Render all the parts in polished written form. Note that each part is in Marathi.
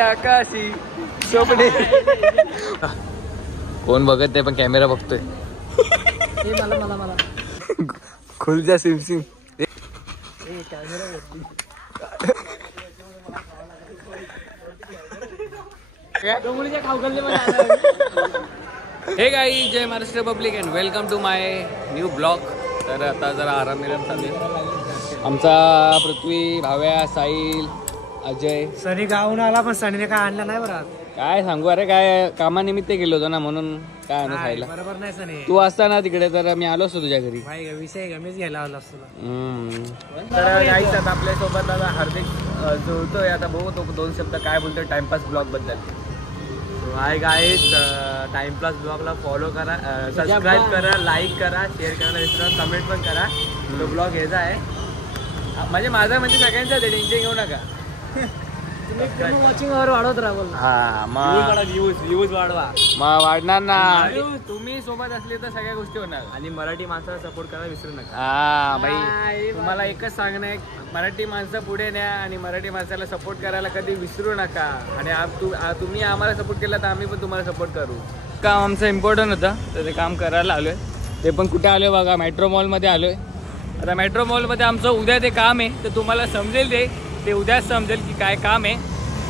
आकाशी स्वप्ने. कोण बघत नाही पण कॅमेरा बघतोय. मला मला मला खुलजा सिम सिम. हे गाई, जय Maharashtra public and welcome to my new blog. तर आता जरा आराम चालू आहे. आमचा पृथ्वी, भाव्या, साहिल, अजय. सनी गावून आला पण सनीने काय आणलं नाही बरं. काय सांगू, अरे काय कामानिमित्त गेलो होतो ना म्हणून काय आणू खायला. बरोबर नाही सनी, तू असताना तिकडे तर मी आलो असतो तुझ्या घरी. विषय मीच घ्यायला आलो असतो. तर गाईच आता आपल्यासोबत आता हार्दिक जुळतोय. आता बघू तो 2 शब्द काय बोलतोय टाइमपास ब्लॉग बद्दल. हाय गाईज, टाइमपास ब्लॉगला फॉलो करा, सबस्क्राईब करा, लाईक करा, शेअर करायला विसरा, कमेंट पण करा. तो ब्लॉग यायचा आहे म्हणजे माझा म्हणजे सगळ्यांचा टेन्शन घेऊ नका. वॉचिंग वर वाढवत राहा. हा मग व्ह्यूज वाढवा. मग वाढणार ना. तुम्ही सोबत असले तर सगळ्या गोष्टी होणार. आणि मराठी माणसाला सपोर्ट करायला विसरू नका. हा बाई, तुम्हाला एकच सांगणं आहे, मराठी माणसं पुढे न्या आणि मराठी माणसाला सपोर्ट करायला कधी विसरू नका. आणि तुम्ही आम्हाला सपोर्ट केला तर आम्ही पण तुम्हाला सपोर्ट करू. काम आमचं इम्पॉर्टंट होतं तर ते काम करायला आलोय. ते पण कुठे आलोय बघा, मेट्रो मॉलमध्ये आलोय. आता मेट्रो मॉलमध्ये आमचं उद्या ते काम आहे तर तुम्हाला समजेल ते उद्याच समजेल की काय काम आहे.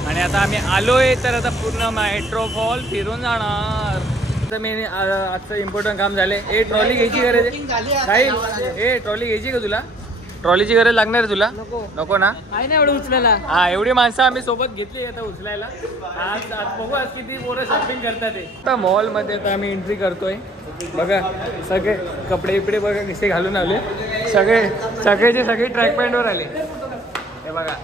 आणि आता आम्ही आलोय तर आता पूर्ण मेट्रो मॉल फिरून जाणार. तर मी आजचं इम्पॉर्टंट काम झालंय. ट्रॉली घ्यायची गरज आहे काही? ट्रॉली घ्यायची का तुला? ट्रॉलीची गरज लागणार आहे तुला? नको ना? आहे ना एवढं उचलायला. हा, एवढी माणसं आम्ही सोबत घेतली आता उचलायला. आज बघू आज किती पोरं शॉपिंग करतात. आता मॉलमध्ये आता आम्ही एंट्री करतोय. बघा सगळे कपडे बिपडे बघा कसे घालून आले. सगळेचे सगळे ट्रॅक पॅन्टवर आले. हे बघा,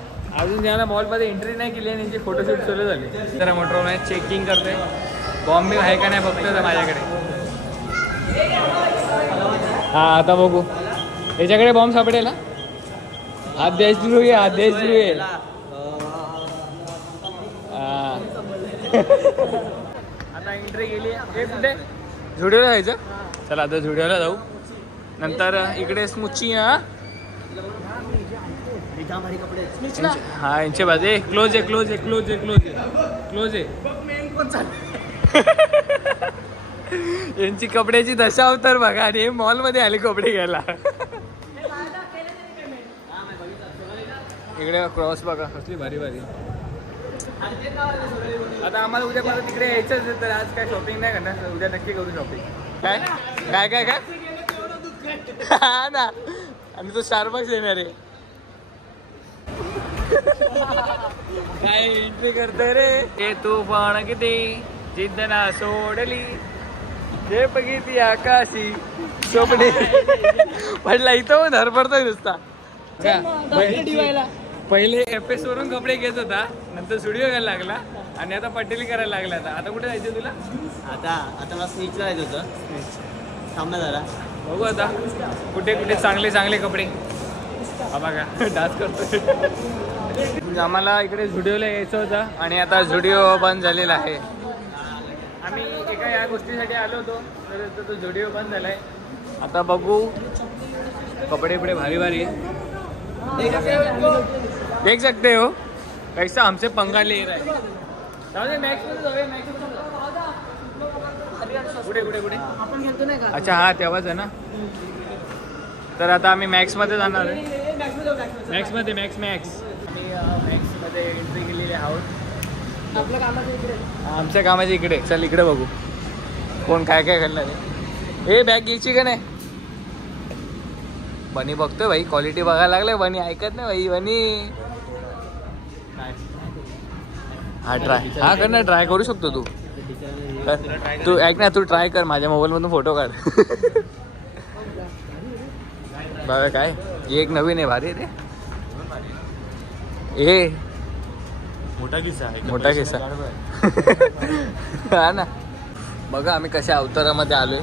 अजून याला मॉलमध्ये एंट्री नाही केली आणि यांचे फोटोशूट चालू झाले. जरा मोटरमध्ये चेकिंग करतोय बॉम्बे आहे का नाही बघतोय माझ्याकडे. हा आता बघू याच्याकडे बॉम्ब सापडेल. हात द्यायच सुरू आहे, हात द्यायच सुरू आहे. आता एंट्री गेली. हे कुठे झुडिओला जायचं? चला आता झुडिओला जाऊ. नंतर इकडे स्मुची. हा यांचे बाजू क्लोज आहे, क्लोज आहे, क्लोज आहे, क्लोज आहे, क्लोज आहे. यांची कपड्याची दशा अवतार बघा. आणि हे मॉलमध्ये आले कपडे घ्यायला. इकडे क्रॉस बघा कसली भारी भारी. आता आम्हाला उद्या परत तिकडे यायचंच तर आज काय शॉपिंग नाही करणार. उद्या नक्की करू शॉपिंग. काय काय काय काय हा ना. आणि तो स्टारबक्स येणार आहे. काय एंट्री करतोय रे. ते तू पण किती जिद्द ना सोडली, जे बघितली आकाशी स्वप्ने. पडला इथं धरपडतोय नुसता. पहिले एफएस वरून कपडे घेत होता, नंतर स्टुडिओ घ्यायला लागला आणि आता पटेली करायला लागला. आता कुठे जायचं तुला? आता मला स्नीचला जायचं होतं. थांबा जरा, बघू आता कुठे कुठे चांगले चांगले कपडे. हा बघा डान्स करतोय. आम्हाला इकडे झुडिओला यायचं होतं आणि आता झुडिओ बंद झालेला आहे. आम्ही एका या गोष्टीसाठी आलो होतो तर तो झुडिओ बंद झालाय. आता बघू कपडे बिपडे भारी भारी देख सकते हो. कैसा हमसे पंगा ले रहा है. कुठे कुठे कुठे आपण घेतो नाही का? अच्छा हा तेव्हाच आहे ना. तर आता आम्ही मॅक्समध्ये जाणार आहे. मॅक्समध्ये आम्ही मॅक्समध्ये एंट्री केलेली आहोत. आपल्या कामाच्या इकडे. आमच्या कामाच्या इकडे. चल इकडे बघू कोण काय काय करणार आहे. हे बॅग घ्यायची का नाही? बनी बघतोय भाई, क्वालिटी बघायला लागलाय. बनी ऐकत नाही भाई. बनी हा ट्राय हा कर ना. ट्राय करू शकतो तू. तू ऐक ना, तू ट्राय कर. माझ्या मोबाईलमधून फोटो काढ. बघा काय एक नवीन आहे भारी रे. ए मोठा किस्सा आहे. मोठा किस्सा हा ना. बघा आम्ही कशा अवतारामध्ये आलोय.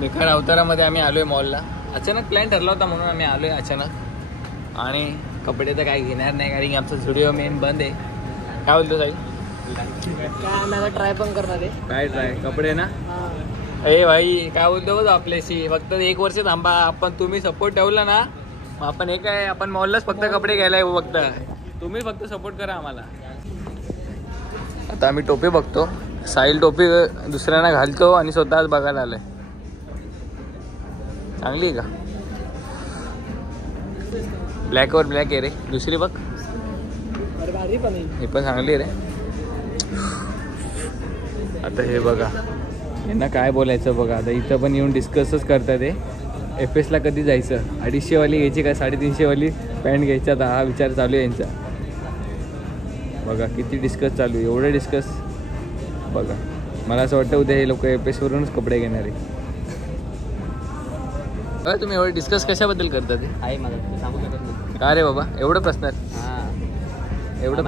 निखार अवतारामध्ये आम्ही आलोय मॉलला. अचानक प्लॅन ठरला होता म्हणून आम्ही आलोय अचानक. आणि कपडे तर काय घेणार नाही कारण की आमचा झुडिओ मेन बंद आहे. काय बोलतो साई? काय ट्राय पण करणार आहे. काय ट्राय कपडे ना. ए भाई काय बोलतो बघ आपल्याशी. फक्त 1 वर्ष थांबा. आपण तुम्ही सपोर्ट ठेवला ना आपण हे काय आपण मॉललाच फक्त कपडे घ्यायला येऊ. फक्त तुम्ही फक्त सपोर्ट करा आम्हाला. आता आम्ही टोपी बघतो. साहिल टोपी दुसऱ्यांना घालतो आणि स्वतःच बघायला आलाय. चांगली आहे का? ब्लॅकवर ब्लॅक आहे रे. दुसरी बघ, ही पण चांगली आहे रे. आता हे बघा, यांना काय बोलायचं बघा. आता इथं पण येऊन डिस्कसच करतात ते FSला कधी जायचं. 250 वाली घ्यायची का 350 वाली पॅन्ट घ्यायचा. आता हा विचार चालू आहे यांचा. बघा किती डिस्कस चालू आहे. एवढं डिस्कस बघा. मला असं वाटतं उद्या हे लोक FSवरूनच कपडे घेणार आहे. बघा तुम्ही एवढं डिस्कस कशाबद्दल करता ते आहे मला ते सांगू शकत नाही. का रे बाबा एवढं प्रश्न एवढं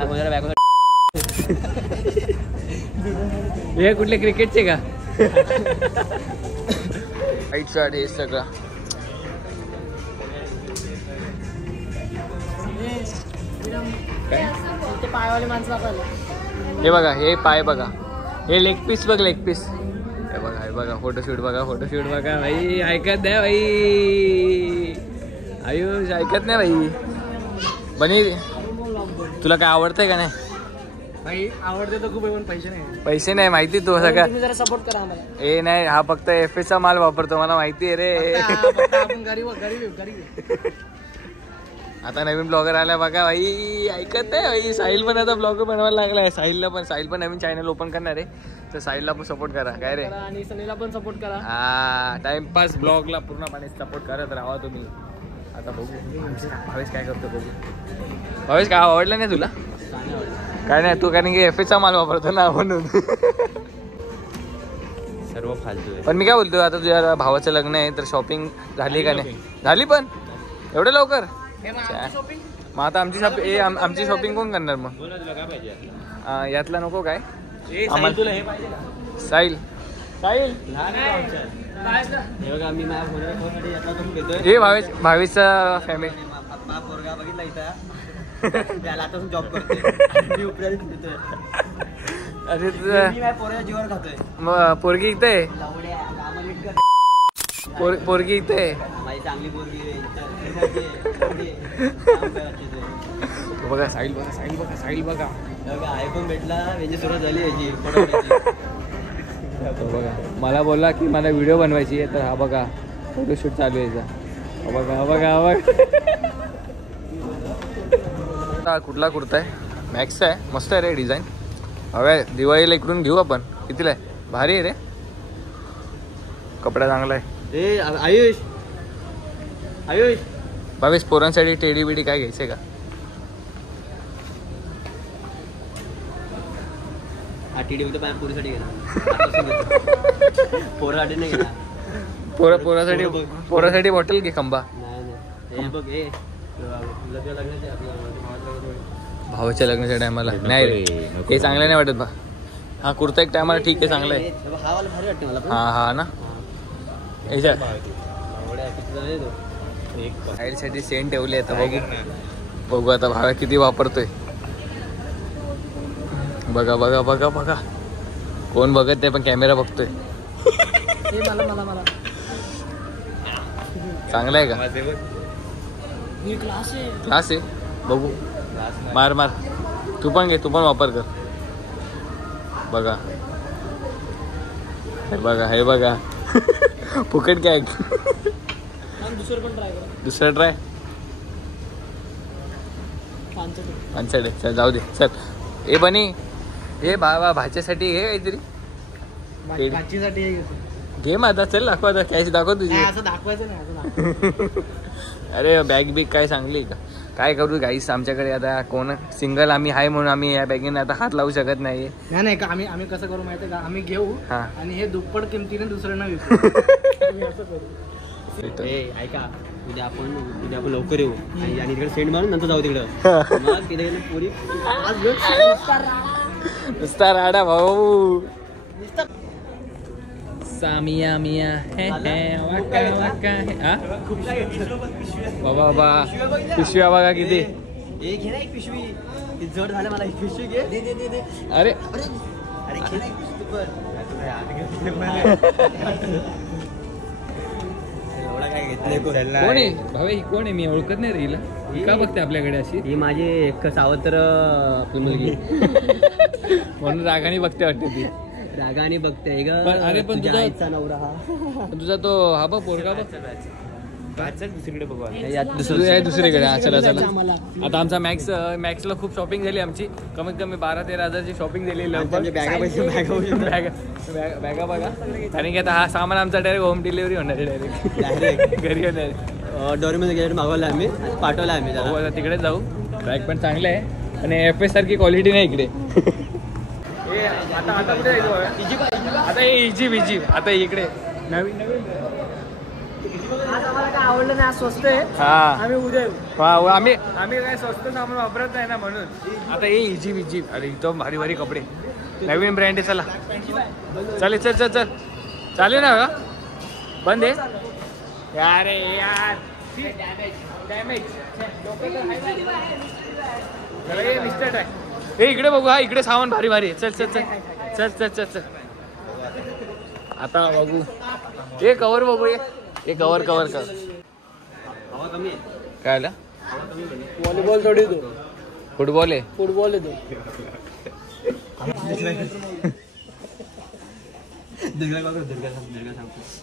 हे कुठले क्रिकेटचे का? वाईट शॉट हे सगळं. पायवाले माणसं हे बघा, हे पाय बघा, हे लेग पीस बघ, लेग पीस. हे बघा, हे बघा, फोटोशूट बघा, फोटोशूट बघा. भाई ऐकत नाही भाई, आयुष ऐकत नाही भाई. बनी तुला काय आवडतंय का नाही? भाई आवडते तर खूप आहे पण पैसे नाही. पैसे नाही माहिती तू सगळं. जरा सपोर्ट करा आम्हाला. ए नाही, हा फक्त FSचा माल वापरतो मला माहिती आहे रे. आपण गरीब. आता नवीन ब्लॉगर आलाय बघा भाई, ऐकत नाही भाई. साहिल पण आता ब्लॉगर बनवायला लागलाय. साहिल पण नवीन चॅनल ओपन करणार आहे. तर साहिलला पण सपोर्ट करा काय रे. आणि सनीला पण सपोर्ट करा. हा, टाइमपास ब्लॉगला पूर्णपणे सपोर्ट करत राहा तुम्ही. आता बघू भावेश काय करतो बघू. भावेश काय आवडलं नाही तुला? काय नाही, तू कारण की FSचा माल वापरतो ना म्हणून. सर्व फालतू आहे. पण मी काय बोलतो, आता तुझ्या भावाचं लग्न आहे तर शॉपिंग झाली का नाही? झाली पण एवढं लवकर? मग आता आमची शॉपिंग कोण करणार मग? यातला नको काय? तुला हे पाहिजे का? साहिल हे भावेशचा फॅमिली पोरगा बघितला इथं त्याला आता जॉब करतोय. अरे पोरगा जीवर खातोय. मग पोरगी इथे आहे. पोरगी इथे आहे. माझी चांगली पोरगी बघा. साहिल बघा. आयफोन भेटला याची सुरुवात झाली याची. बघा मला बोलला की मला व्हिडिओ बनवायची आहे तर हा बघा फोटोशूट चालू आहे याचा. बघा कुठला कुर्ता आहे? मॅक्सचा आहे. मस्त आहे रे डिझाईन. हव्या दिवाळीला इकडून घेऊ आपण. कितीला आहे? भारी आहे रे, कपडा चांगला आहे. आयुष भावेश पोरांसाठी टेडी बिडी काय घ्यायचंय का? पोरीसाठी घेणार. पोरासाठी नाही घेणार. पोरासाठी बॉटल घे खंबा. नाही बघ हे भावाच्या लग्नाच्या टायमाला नाही रे, हे चांगलं नाही वाटत बा. हा कुर्ता एक टायमाला ठीक आहे, चांगला आहे. हा वाला भारी वाटते मला. हा ना. साईडसाठी सेंट ठेवले आता. बघू आता भावा किती वापरतोय. बघा कोण बघत नाही पण कॅमेरा बघतोय. चांगला आहे का? क्लास आहे. बघू मार तू पण घे, तू पण वापर कर. बघा हे बघा फुकट काय. दुसरं ट्राय 500 चल जाऊ दे. चल ए बनी, हे भाच्यासाठी घे काहीतरी. घे मग आता. चल दाखव आता. कॅश दाखव तुझी. अरे बॅग बिग काय चांगली का? काय करू गाईस, आमच्याकडे आता कोण सिंगल आम्ही आहे म्हणून आम्ही या बॅगेने आता हात लावू शकत नाही. नाही आम्ही कसं करू माहिती आहे का? आम्ही घेऊ आणि हे दुप्पट किमतीने दुसऱ्यांना विकू. ऐका, उद्या आपण लवकर येऊ आणि तिकडे सेंड मारून नंतर जाऊ तिकडं. नुसता राडा भाऊ. सामिया मिया हे वाका बाबा. पिशव्या बघा किती. एक घे ना, एक पिशवी जड झालं मला. एक पिशवी घे. दे. अरे कोण आहे भावे? कोण आहे? मी ओळखत नाही रे हिला. ही का बघते आपल्याकडे अशी? ही माझी एक सावत्र मुलगी. म्हणून रागाने बघते वाटते ती. रागाने बघते ग. अरे पण तुझ्या तुझा आईचा नवरा हा. तुझा तो हा बघ पोरगा बघ. दुसरीकडे बघू दुसरीकडे. हा चला चला. आता आमचा मॅक्सला खूप शॉपिंग झाली आमची. कमीत कमी 12-13 हजारची शॉपिंग झाली. बॅगा बघा. कारण की आता हा सामान आमचा डायरेक्ट होम डिलिव्हरी होणार आहे. डायरेक्ट घरी होणार. डोरीमध्ये गेट मागवला आम्ही, पाठवला आम्ही. आता तिकडे जाऊ. बॅग पण चांगलं आहे आणि FS सारखी क्वालिटी नाही इकडे. आता कुठे जायचं? आता हे इजिप्त. आता इकडे नवीन आज आम्हाला काय आवडलं नाही, आज स्वस्त आहे. हा आम्ही उद्या येऊ. आम्ही काय स्वस्त सामान वापरत नाही ना म्हणून. आता हे इजिप्त. अरे इथं भारी भारी कपडे नवीन ब्रँड आहे. चला चालेल. चल चालेल ना. बंद आहे अरे यार. डॅमेज मिस्टेक आहे. हे इकडे बघू. हा इकडे सामान भारी भारी आहे. चल आता बघू. हे कवर बघू. हे कवर कर. हवा कमी आहे. काय आला? व्हॉलीबॉल थोडी तो. फुटबॉल आहे तो.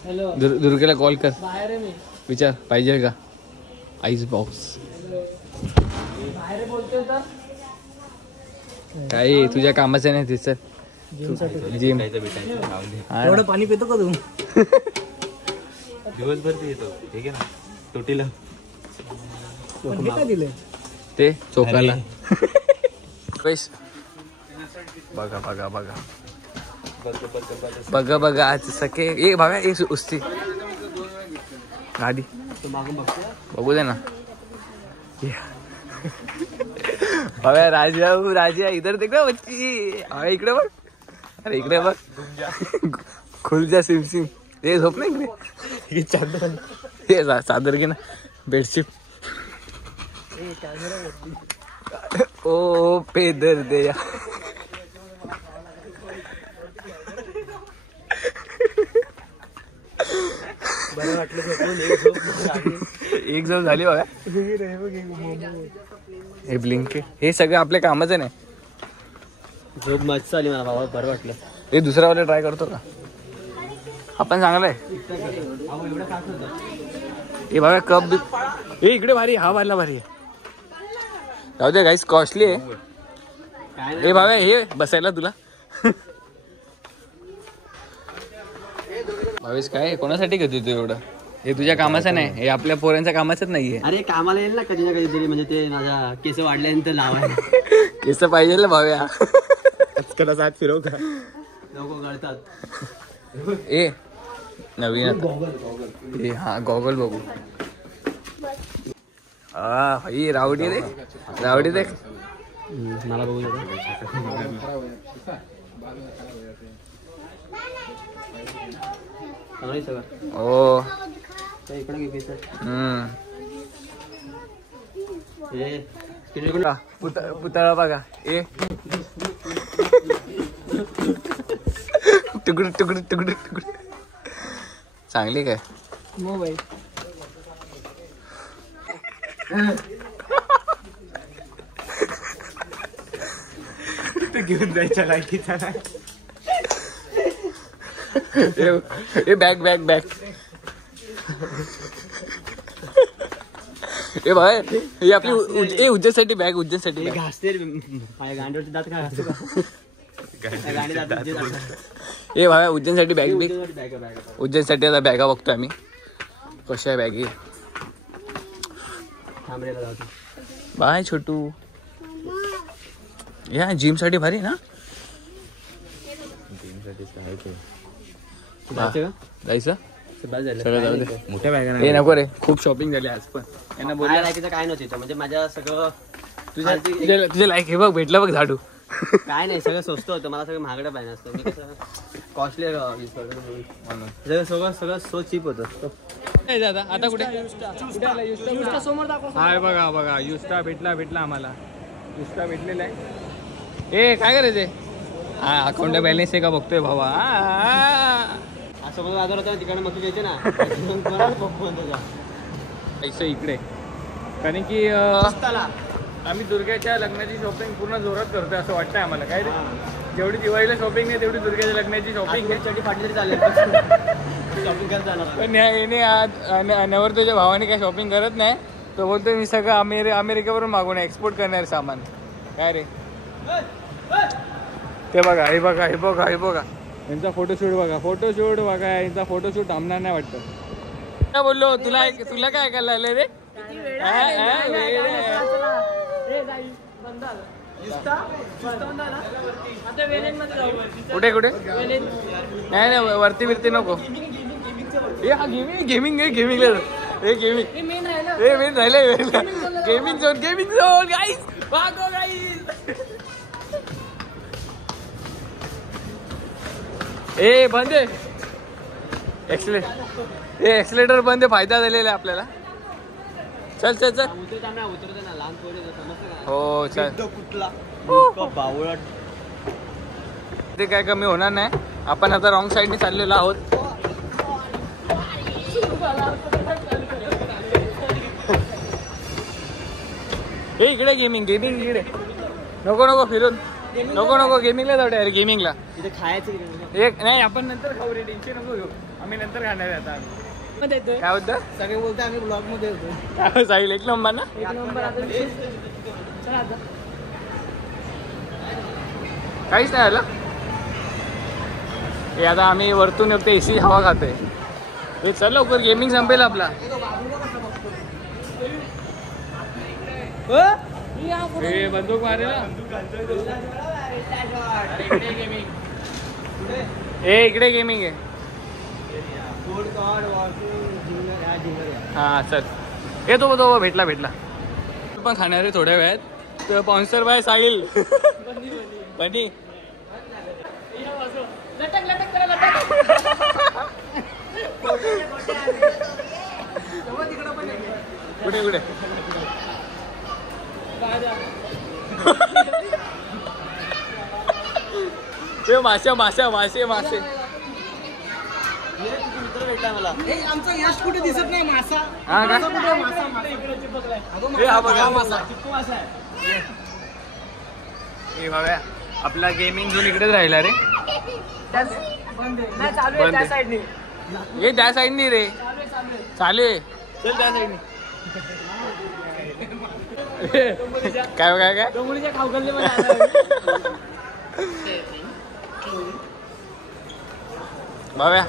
हॅलो, दुर्गेला कॉल कर. बाहेर आहे मी. विचार पाहिजे का आईस बॉक्स. बाहेर बोलतोय तर काही तुझ्या कामाचं नाही तिचं. जिम. एवढं पाणी पितो का तू? दिवसभर ते येतो. ठीक आहे ना. तोटीला काय दिले ते चोकाला. बघा आज सके. ए भाव्या एक उस्ती गाडी मागून बघतोय. बघू दे ना. भाव्या राजा इधर देख ना बच्ची. इकडे बघ. अरे इकडे बघ. खुल जा सिम. हे झोप ना इकडे. हे चादर घे ना. बेडशीट. ओ पेदर दे. बरं वाटलं एक झोप झाली बघा. हे ब्लिंक. हे सगळं आपल्या कामाचं नाही. झोप मस्त आली मला बाबा. बरं वाटलं. हे दुसरा वाला ट्राय करतो का आपण? चांगला आहे. हे बघा कप बी. हे इकडे भारी. हा वाला भारी आहे. जाऊ दे गाईस. कॉस्टली आहे. हे भाव्या हे बसायला तुला. भावेश काय कोणासाठी घेतो तू एवढं? हे तुझ्या कामाचं नाही. हे आपल्या पोरांच्या कामाचंच नाहीये. अरे कामाला येईल ना कधी ना कधीतरी. म्हणजे ते माझ्या केस वाढल्यानंतर लावायला. केस पाहिजे ना भाव्या. साथ फिरव का? लोक गळतात. ए नवीन आता. हा गॉगल बघू. भाई रावडी देख. मला बघू ओ. इकडे घे. पुतळा बघा. ए तुकडे चांगली काय मोबाईल. घेऊन जायच्या लायकीचा नाही. बॅग. ए भाई ही आपली उज्जैनसाठी बॅग. घासते गांडीवरचे दात काय घासतो का? ए भाई उज्जैनसाठी बॅग. उज्जैनसाठी आता बॅगा बघतोय आम्ही. कशा आहे बॅगी. बाय छोटू. या जिम साठी भारी ना. जायचं मोठ्या बॅगा हे नको रे. खूप शॉपिंग झाली आज. पण यांना बोलायला लायकीचं काय नव्हतं. म्हणजे माझ्या सगळं तुझे लायक. हे बघ भेटलं बघ झाडू. काय नाही. सगळं स्वस्त होतं. मला सगळं महागडं पाहिजे असतं. मी कसं कॉस्टली यूज करतो म्हणून सगळं सो चीप होतं. दादा आता कुठे समोर दाखव. हाय बघा युस्टा भेटला आम्हाला. युस्टा भेटलेला आहे. ए काय करायचंय? हा अकाउंट बॅलन्स आहे का बघतोय भावा. असं बघा बाजार होता तिकडे मग द्यायचे ना. पैसे इकडे कारण की आम्ही दुर्गाच्या लग्नाची शॉपिंग पूर्ण जोरात करतोय असं वाटतंय आम्हाला. काय रे, जेवढी दिवाळीला शॉपिंग नाही तेवढी दुर्गाच्या लग्नाची शॉपिंग आहे. चटी फाटली तरी चालेल शॉपिंग करत जाणार. पण याने आज नवरदेवाच्या भावाने काही शॉपिंग करत नाही. तो बोलतोय मी सगळं अमेरिकेवरून मागवणार, एक्सपोर्ट करणार सामान. काय रे, ते बघा, हे बघा, हे बघा, हे बघा यांचा फोटोशूट बघा, फोटोशूट बघा, यांचा फोटोशूट थांबणार नाही वाटतं. काय बोललो तुला, तुला काय ऐकायला लागलं रे? कुठे कुठे नाही नाही, वरती बिरती नको. हे हा गेमिंग गेमिंग आहे, गेमिंग हे गेमिंग, हे मेन राहिलंय. गेमिंग झोन, गेमिंग झोन गाईस, भागो गाईस. ए बंद आहे एक्सलेटर बंद आहे, फायदा झालेला आहे आपल्याला. चल चल चल, हो चल. बावळट ते काय कमी होणार नाही. आपण आता रॉंग साईडने चाललेलो आहोत. हे इकडे गेमिंग, गेमिंग इकडे. नको नको फिरून, नको नको गेमिंगला जाऊ अरे, गेमिंगला इथे खायचं एक नाही, आपण नंतर खाऊ रे, टेन्शन नको घेऊ. आम्ही नंतर खाणार आहे आता. काय होतं सगळे बोलते आम्ही ब्लॉग मध्ये होतो. साहिल एक नंबर ना, एक नंबर. काहीच नाही आलं. हे आता आम्ही वरतून फक्त एसी हवा खातोय. हे चल लवकर, गेमिंग संपेल आपला. हे बंदूक मारे ना. हे इकडे गेमिंग आहे. हा चल, येतो तो भेटला. पण खाणार आहे थोड्या वेळात. Sponsor by Sahil. बनी कुठे कुठे ते मासे मासे मासे मासे. मित्र भेटला मला. आमचा यश कुठे दिसत नाही मासा. हा का, हा बघा मासा, चिक्कू मासा आहे. हे बघा, आपला गेमिंग झोन इकडेच राहिला रे. बंद आहे. हे त्या साईडनी रे, चालू आहे. चल त्या साईडनी. काय काय काय भाव्या,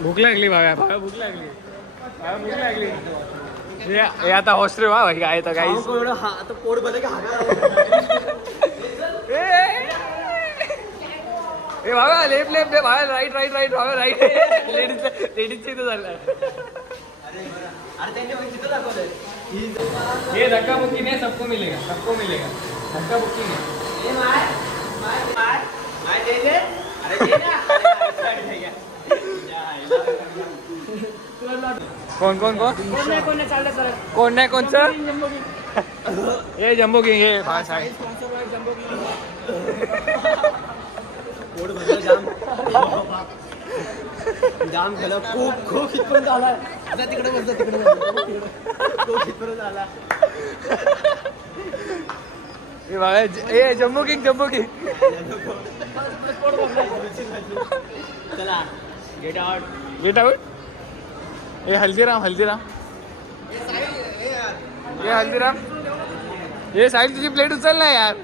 भूक लागली भाव्या, भूक लागली. हे आता हॉस्टेल वा काय तर काही. आता पोट बदल का हे भाव्या, लेफ्ट लेफ्ट भाव्या, राईट राईट राईट भाव्या, राईट. लेडीजचं इथं झालं. ये धक्का बुक्की नहीं, सबको मिलेगा, सबको मिलेगा. धक्का बुक्की नहीं. कौन कौन कौन कौन नाही कोणचं. हे जम्बो किंग, हे भास आहे. जाम झालं, खूप खूप इथपर्यंत झाला. तिकडे बसला, तिकडे खूप इथपर्यंत झाला. हे बघा, हे जम्बो किंग, जम्बो किंग. चला गेट आउट, गेट आउट. हे हल्दीराम, हल्दीराम. हे हल्दीराम. हे साहिल तुझी प्लेट उचल ना यार.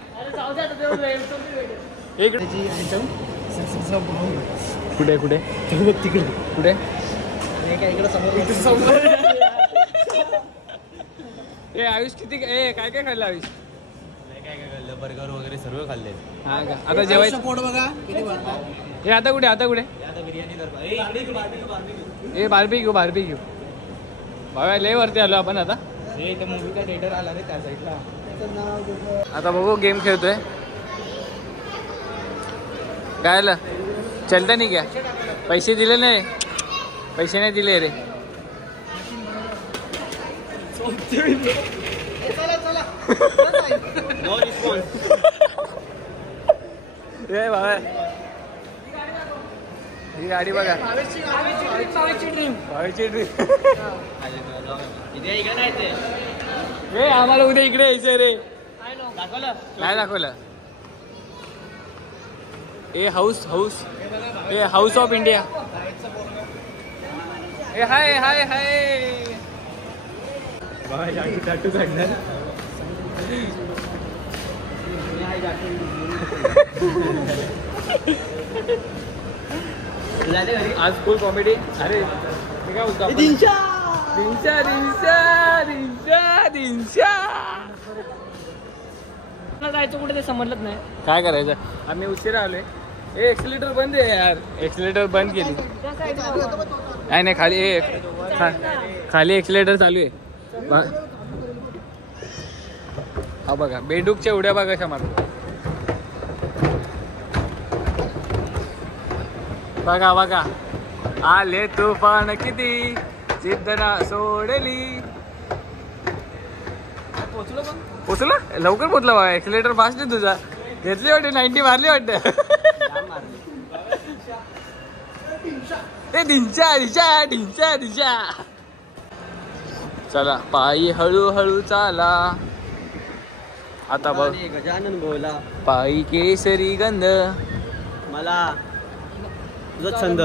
कुठे कुठे तिकडे कुठे इकडे समोर. हे आयुष किती, ए काय काय खाल्लं आयुष? काय खाल्लं, बर्गर वगैरे सर्व खाल्ले. हा का, आता जेवायचं. पोट बघा किती भरला. हे आता कुठे, आता कुठे? आता बिर्याणी हे बार्बीक्यू, बार्बीक्यू. भाव्या लय वरती आलो आपण आता. इथे मूवीचा थिएटर आला रे त्या साईडला. आता बघू, गेम खेळतोय. काय आलं, चलता नाही क्या? पैसे दिले नाही, पैसे नाही दिले रे. No response. हे बाबा, ही गाडी बघा, भावेची ड्रीम. इकडे नाही ते ए आम्हाला उद्या इकडे यायचं रे. दाखवलं काय दाखवलं? A house a house of India. ए हाय हाय हाय. टाटू काढणार. आज फुल कॉमेडी. अरे मी काय बोलतो? दिनशा. जायचं कुठे ते समजलंच नाही. काय करायचं? आम्ही उशिरा आलोय. ए एक्सिलेटर बंद आहे यार. एक्सिलेटर बंद केली. नाही खाली खाली एक्सिलेटर चालू आहे. हा बघा बेडूकच्या उड्या बघा कशा मारतो. बघा आले तुफान किती जिद्द ना सोडली. पोचला लवकर पोचला बघा. एक्सिलेटर फास्ट आहे तुझा. घेतली वाटते 90 मारली वाटतं. दिंच्या. चला पायी हळूहळू चाला. आता बघ गजानन बोला पायी केसरी गंध. मला तुझा छंद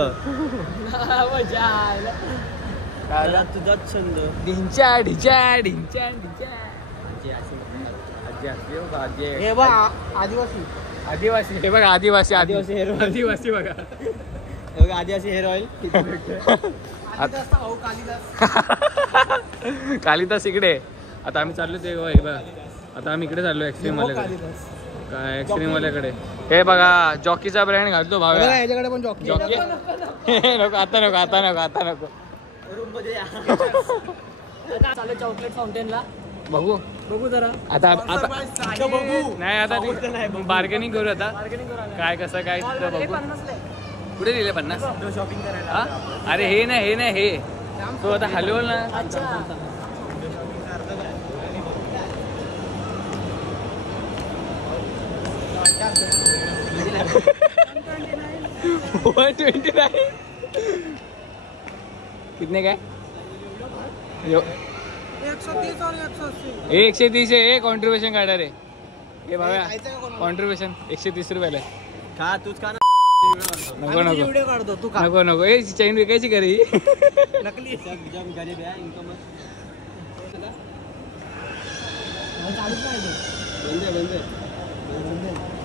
तुझा छंद. ढिंच्या. आदिवासी हे बघा आदिवासी हेअर ऑइल. आदिवासी बघा. आदिवासी हेअर ऑइल. कालिदास इकडे. आता आम्ही चाललो ते बघा. आता आम्ही इकडे चाललो एक्स्ट्रीम वाल्याकडे. काय एक्स्ट्रीम वाल्याकडे. हे बघा जॉकीचा ब्रँड घालतो भाव. याच्याकडे पण जॉकी. नको आता नको. चालू चॉकलेट फाउंटेनला. बघू जरा. आता नाही आता बार्गेनिंग करू. आता काय कसं काय बघू. कुठे दिले 50? शॉपिंग करायला. अरे हे नाही तो आता हलवल ना. अच्छा 129. कितने काय? 130 आहे. कॉन्ट्रीब्युशन काढा रे. हे बघा कॉन्ट्रीब्युशन 130 रुपयाला. खा तूच खा. नको ए चैन विकायची घरी. नकली गरीब आहे. इन्कम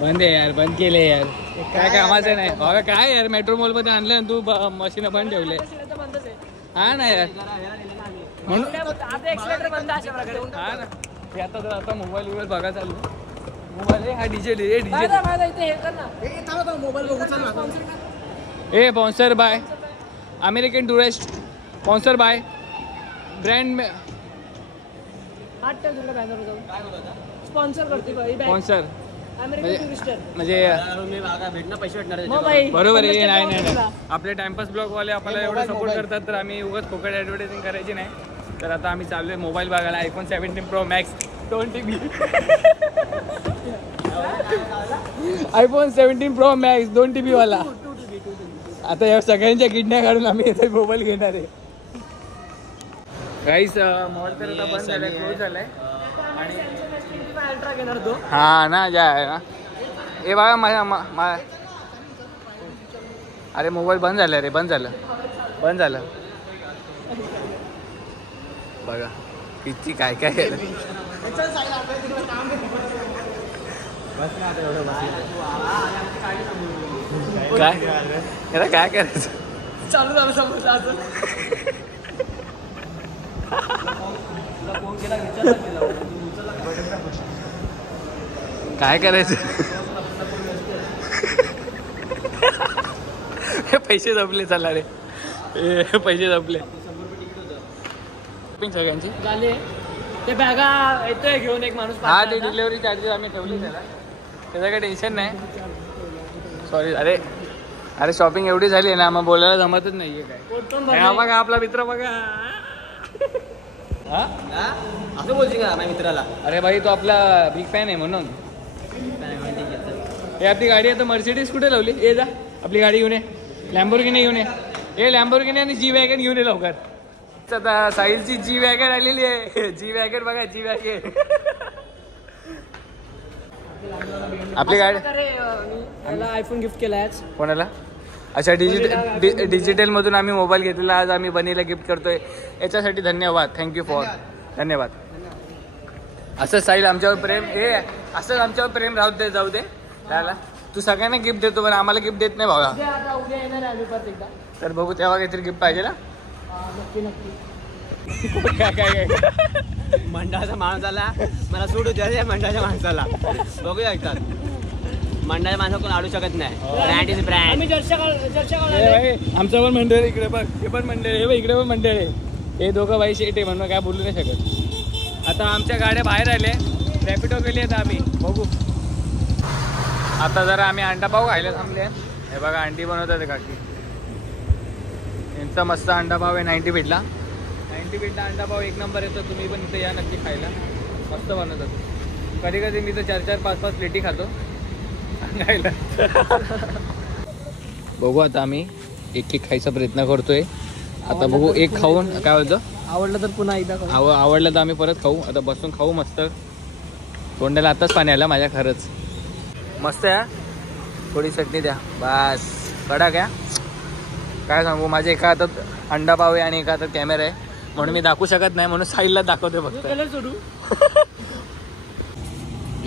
बंद आहे यार. बंद केले यार. काय कामाचं नाही बघा. काय यार मेट्रो मॉल मध्ये आणलं आणि तू मशीन बंद ठेवले. हा ना यार म्हणून आता एक्सिलेटर बंद अशा प्रकारे. हा ना. हे आता मोबाईल बघा चालू. मोबाईल हा डीजे इथे हे कर ना. ए sponsor by American tourist. Sponsor by brand. हात टाक तुला बॅनर जाऊन. स्पॉन्सर करते बाई. Sponsor American Tourister. म्हणजे भेटणं पैसे भेटणार. मग बाई बरोबर आहे. नाही आपले टाइमपास ब्लॉग वाले आपल्याला एवढं सपोर्ट करतात तर आम्ही उगाच फुकट ऍडव्हर्टायझिंग करायची नाही. तर आता आम्ही चाललोय मोबाईल बघायला. iPhone 17 Pro Max 2 TB. iPhone 17 Pro Max 2 TB वाला. आता या सगळ्यांच्या किडन्या काढून आम्ही इथे मोबाईल घेणार आहे. गाईस मॉल तर आता बंद झालाय. क्लोज झालाय. आणि अल्ट्रा घेणार तो. हा ना ज्या आहे ना. ए बघा माझ्या अरे मोबाईल बंद झाला रे. बंद झालं बघा किती काय केलं. काय करायचं. चालू झालं समोर असं. काय करायचं. पैसे जपले. चला रे पैसे जपले. सगळ्यांची झाले. ते बॅगा येतोय घेऊन एक माणूस. हा ते डिलिव्हरी चार्जेस आम्ही ठेवली त्याला. त्याचं काही टेन्शन नाही. सॉरी. अरे शॉपिंग एवढी झाली ना मग बोलायला जमतच नाहीये. काय बघा आपला मित्र बघा. असं बोलशील का माझ्या मित्राला. अरे भाई तो आपला बिग फॅन आहे म्हणून. हे आपली गाडी आता मर्सिडीज कुठे लावली. ये जा आपली गाडी घेऊन ये. लॅम्बोर्गिनी घेऊन ये. हे लॅम्बोर्गिनी आणि जी वॅगन घेऊन ये लवकर. आता साहिलची जी वॅगन आलेली आहे. जी वॅगन बघा, जी वॅगन. आपली गाडी त्याला आयफोन गिफ्ट केला आज. कोणाला? अच्छा, डिजिटल मधून आम्ही मोबाईल घेतलेला, आज आम्ही बनीला गिफ्ट करतोय. याच्यासाठी धन्यवाद. Thank you for. धन्यवाद. असं साहिल आमच्यावर प्रेम, असंच आमच्यावर प्रेम जाऊ दे त्याला. तू सगळ्यांना गिफ्ट देतो पण आम्हाला गिफ्ट देत नाही भावा. उद्या येणार आहे आम्ही परत एकदा. तर बघू तेव्हा काहीतरी गिफ्ट पाहिजे ना. नक्की काय मंडळाचा माणूस आला, मला सूट होते मंडळाच्या माणसाला. बघूया एकदा. मंडळाच्या माणसं कोण आडू शकत नाही. Brand is brand. आम्ही चर्चा आमचं पण मंडळ आहे इकडे. बघ हे पण मंडळ आहे, इकडे पण मंडळ आहे. हे दोघं बाई शेट आहे म्हणून काय बोलू नाही शकत. आता आमच्या गाड्या बाहेर आले, रॅपिडो केली आता आम्ही. बघू आता जरा आम्ही अंडा पाव खायला थांबले. हे बघा अंडी बनवतात काकी. यांचा मस्त अंडा पाव आहे. 90 फीटला अंडा पाव एक नंबर येतो. तुम्ही पण इथे या नक्की खायला. मस्त बनवतात. कधी कधी मी तर 4-4, 5-5 प्लेटी खातो खायला. बघू आता आम्ही एक खायचा प्रयत्न करतोय. आता बघू एक खाऊन काय बोलतो. आवडलं तर पुन्हा एकदा आवडलं तर आम्ही परत खाऊ. आता बसून खाऊ मस्त. तोंडाला आताच पाणी आलं माझ्या. खरंच मस्त आहे. थोडी चटणी द्या बस. कडा घ्या. काय सांगू, माझ्या एका हातात अंडा पाव आहे आणि एका हातात कॅमेरा आहे म्हणून मी दाखवू शकत नाही. म्हणून साईडला दाखवते फक्त.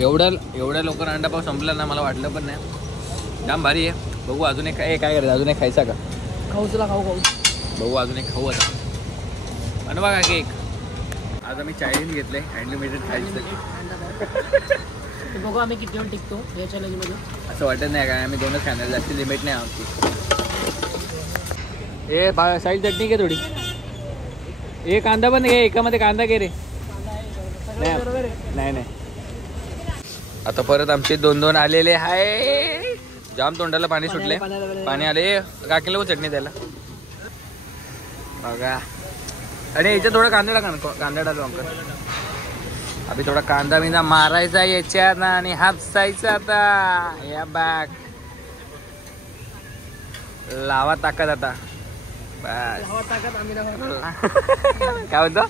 एवढ्या लवकर अंडा पाव संपला ना, मला वाटलं पण नाही. जाम भारी आहे. बघू अजून एक काय करायचं. अजून एक खायचा का? खाऊ. बघू अजून एक खाऊ आता. आणि बघा केक. आज आम्ही चायनीज घेतले अनलिमिटेड खायचं. बघू आम्ही किती वेळ टिकतो या चॅलेंजमध्ये. असं वाटत नाही काय, आम्ही 2च खाणार, जास्त लिमिट नाही आमची. साईड चटणी घे थोडी. हे कांदा पण घे, एकामध्ये कांदा घे रे. नाही. आता परत आमचे 2-2 आलेले हाय. जाम तोंडाला पाणी सुटले. पाणी आले. काकीला चटणी द्यायला बघा. आणि याच्यात थोडा कांदा टाकू अंकल. अभि थोडा कांदा बिंदा मारायचा याच्यात आणि हापसायचा. आता या बॅग लावा ताकद आता बस. काय बोलतो.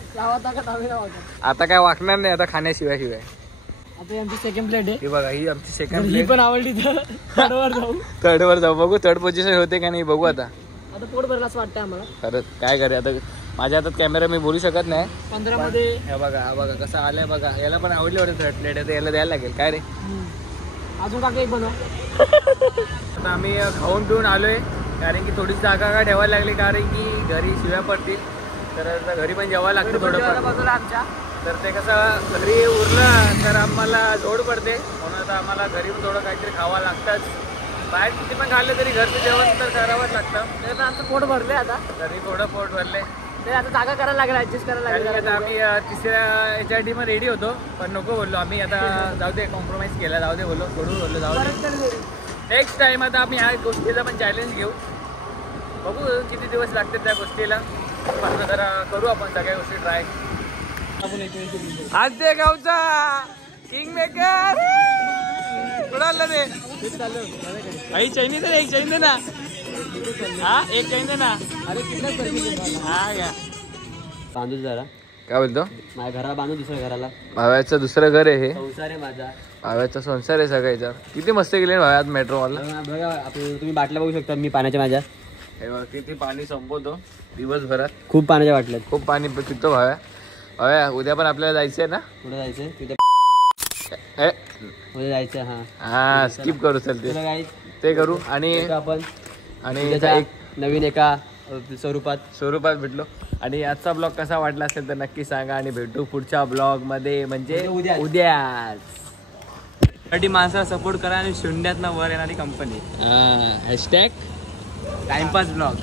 आता काय वाकणार नाही आता खाण्याशिवाय. आता आमची सेकंड प्लेट आहे. ही बघा, ही आमची सेकंड ही प्लेट. पण आवडली तर थर्डवर जाऊ. बघू थर्ड पोझिशन होते का नाही बघू. आता पोट भरलं असं वाटतं आम्हाला. खरंच काय करे आता. माझ्या हातात कॅमेरा, मी बोलू शकत नाही. 15 मध्ये हे बघा कसं आलंय बघा. याला पण आवडली वाटत थर्ड प्लेट आहे, याला द्यायला लागेल काय रे. अजून का केक बनव. आता आम्ही खाऊन पिऊन आलोय. कारण की थोडीच जागा का ठेवायला लागली, कारण की घरी शिव्या पडतील. तर आता घरी पण जेवायला लागतं थोडंफार. बाजूला आमच्या तर ते कसं घरी उरलं तर आम्हाला जोड पडते. म्हणून आता आम्हाला घरी पण थोडं काहीतरी खावं लागतंच. बाहेर किती पण खाल्लं तरी घरचं जेवण तर करावंच लागतं. तर आमचं पोट भरले आता. तरी थोडं पोट भरले. ते आता जागा करायला लागेल, ऍडजस्ट करायला लागेल. आता आम्ही तिसऱ्या याच्यासाठी मग रेडी होतो पण नको बोललो आम्ही. आता जाऊ दे, कॉम्प्रोमाइज केला. जाऊ दे बोललो, सोडून बोललो जाऊ दे. नेक्स्ट टाइम आता आम्ही ह्या गोष्टीचा पण चॅलेंज घेऊ. बघू किती दिवस लागतात त्या गोष्टीला. पण जरा करू आपण सगळ्या गोष्टी ट्राय. आद्य गावचा किंग मेकर कुणाला दे. आई चैनी दे, एक चैन दे ना. हा एक चैन दे ना. हा या बांधू जरा. काय बोलतो. माझ्या घराला बांधू, दुसऱ्या घराला. भाव्याचं दुसरं घर आहे हे. संसार आहे माझा. भाव्याचा संसार आहे सगळ्याचा. किती मस्त गेले भाव्यात मेट्रो वाला. बघा तुम्ही बाटल्या बघू शकता. मी पाण्याच्या माझ्या हे बघ किती पाणी संपवतो दिवसभरात. खूप पाण्याच्या बाटल्यात. खूप पाणी पितो भाव्या. भाव्या उद्या पण आपल्याला जायचंय ना. कुठे जायचंय. तिथे ए जायचं. हा स्किप करू चलते ते करू. आणि आपण एक नवीन एका स्वरूपात भेटलो. आणि आजचा ब्लॉग कसा वाटला असेल तर नक्की सांगा. आणि भेटू पुढच्या ब्लॉग मध्ये, म्हणजे उद्याच. साठी माणसाला सपोर्ट करा आणि शून्यातनं वर येणारी कंपनी. Hashtag timepass blog.